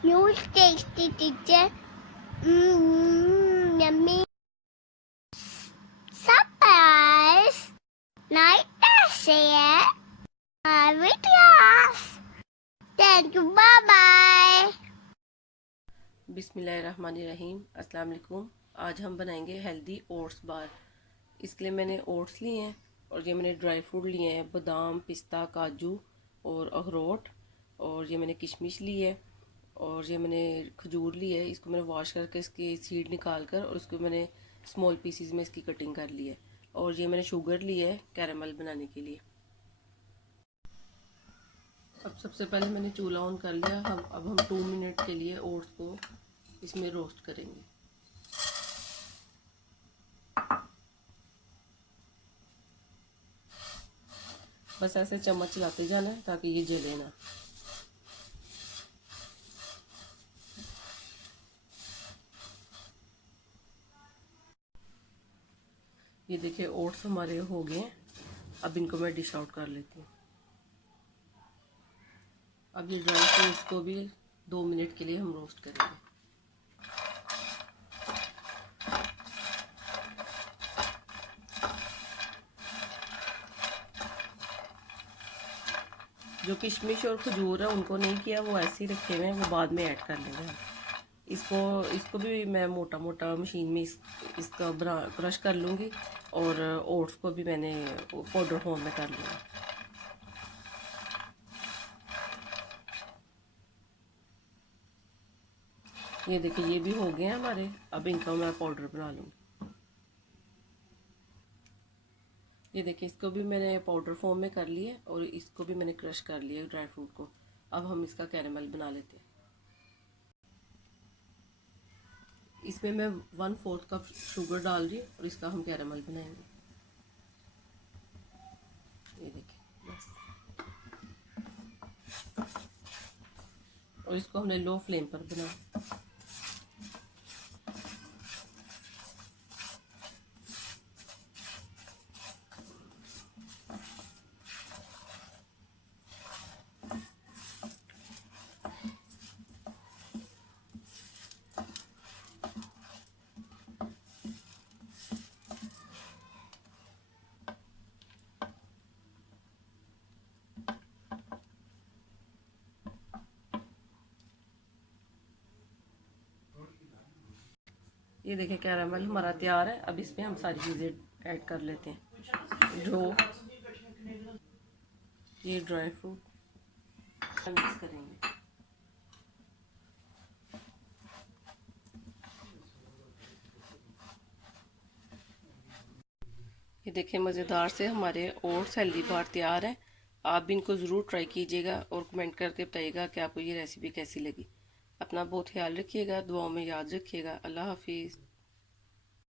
Huge tasty teacher. Yummy. Surprise. Night share. Videos. Thank you. Bye bye. बिस्मिल्लाहिर्रहमानिर्रहीम। अस्सलाम वालेकुम। आज हम बनाएंगे हेल्दी ओट्स बार। इसके लिए मैंने ओट्स लिए हैं और ये मैंने ड्राई फ्रूट लिए हैं, बादाम, पिस्ता, काजू और अखरोट। और ये मैंने किशमिश ली है और ये मैंने खजूर ली है। इसको मैंने वॉश करके इसकी सीड निकाल कर और उसको मैंने स्मॉल पीसीज में इसकी कटिंग कर ली है। और ये मैंने शुगर ली है कैरेमल बनाने के लिए। अब सबसे पहले मैंने चूल्हा ऑन कर लिया। अब हम 2 मिनट के लिए ओट्स को इसमें रोस्ट करेंगे। बस ऐसे चम्मच चलाते जाना है ताकि ये जले ना। ये देखिए ओट्स हमारे हो गए हैं। अब इनको मैं डिश आउट कर लेती हूँ। अब ये ड्राई फ्रूट्स को भी 2 मिनट के लिए हम रोस्ट करेंगे। जो किशमिश और खजूर है उनको नहीं किया, वो ऐसे ही रखे हुए हैं, वो बाद में ऐड कर लेंगे। इसको भी मैं मोटा मोटा मशीन में इसका क्रश कर लूँगी और ओट्स को भी मैंने पाउडर फॉर्म में कर लिया। ये देखिए ये भी हो गए हैं हमारे। अब इनका मैं पाउडर बना लूँगी। ये देखिए इसको भी मैंने पाउडर फॉर्म में कर लिया और इसको भी मैंने क्रश कर लिया ड्राई फ्रूट को। अब हम इसका कैरेमल बना लेते हैं। इसमें मैं 1/4 कप शुगर डाल रही और इसका हम कैरेमल बनाएंगे। ये देखिए बस। और इसको हमने लो फ्लेम पर बनाया। ये देखिए कैरामल हमारा तैयार है। अब इसमें हम सारी चीज़ें ऐड कर लेते हैं। जो ये ड्राई फ्रूट मिक्स करेंगे। ये देखिए मज़ेदार से हमारे ओट्स हेल्दी बार तैयार है। आप भी इनको ज़रूर ट्राई कीजिएगा और कमेंट करके बताइएगा कि आपको ये रेसिपी कैसी लगी। अपना बहुत ख्याल रखिएगा, दुआओं में याद रखिएगा। अल्लाह हाफिज़।